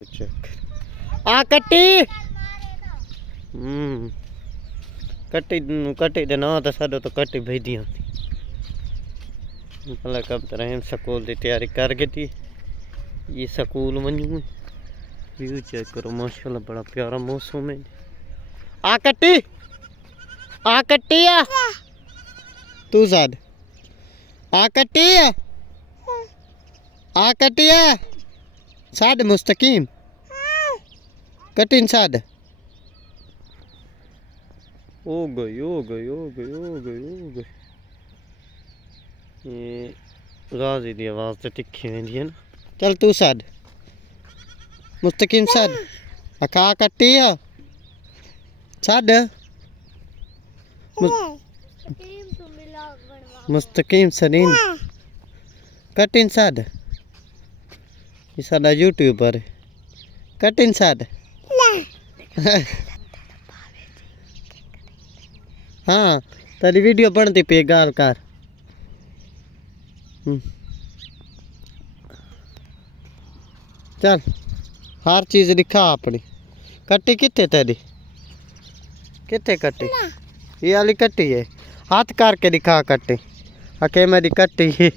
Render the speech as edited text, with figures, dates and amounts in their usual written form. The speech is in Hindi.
आ कट्टी कट्टी कट्टी दे ना तो साडो तो कट्टी भेजी होती भला कब तरह स्कूल की तैयारी कर गई थी। ये स्कूल वनू व्यू चेक करो माशाल्लाह बड़ा प्यारा मौसम है। आ कट्टी आ तू साद आ कट्टी साद मुस्तकीम कटिन साद हो गई ये गाजी की आवाज़ तो टिक्की वेंदी है ना। चल तू साद मुस्तकीम साद अखा कट्टी साद मुस्तकीम सरीन कटिन साद ये साडा यूट्यूबर है कटिन साद हाँ तेरी वीडियो बनती पे गाल कर चल हर चीज दिखा अपनी। कट्टी कितने तेरी कितने कट्टी ये वाली कट्टी है हाथ करके दिखा कट्टी आके मेरी कट्टी है।